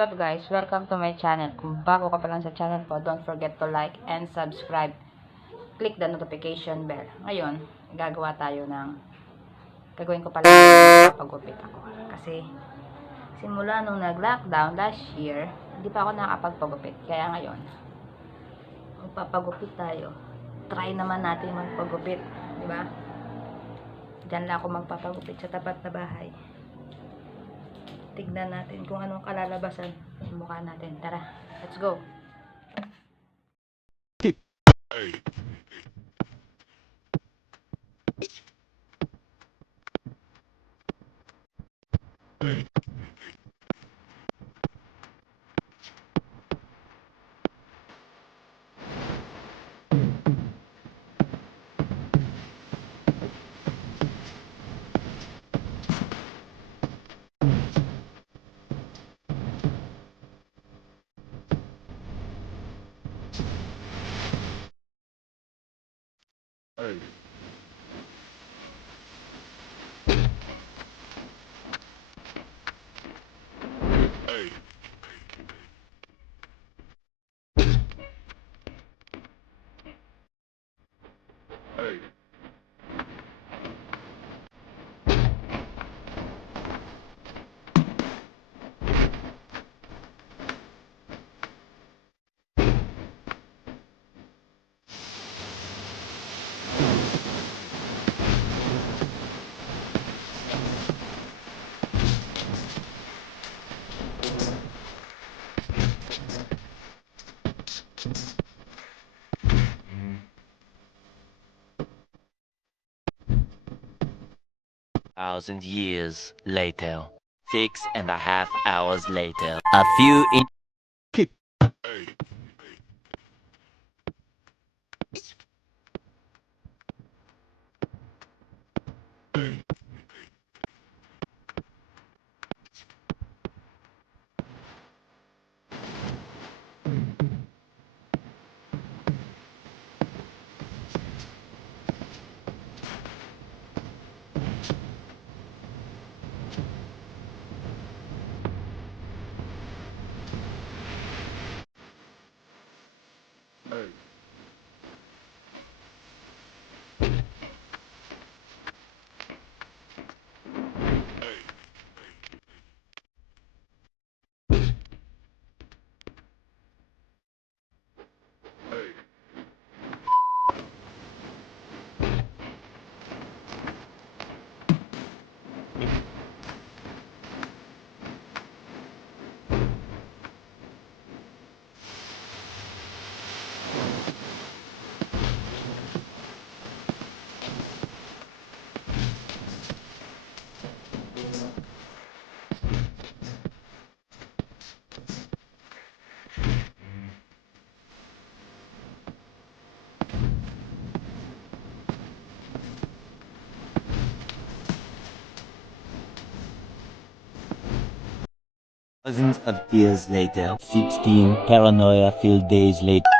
up guys? Welcome to my channel. Kung bago ka pa lang sa channel ko, don't forget to like and subscribe. Click the notification bell. Ngayon, gagawin ko pala magpapagupit ako. Kasi, simula nung nag-lockdown last year, hindi pa ako nakapagpagupit. Kaya ngayon, magpapagupit tayo. Try naman natin magpagupit. Diba? Diyan lang ako magpapagupit sa tapat na bahay. Tignan natin kung anong kalalabasan ng mukha natin. Tara, let's go. Thousand years later. 6.5 hours later. A few in thousands of years later. 16 paranoia-filled days later.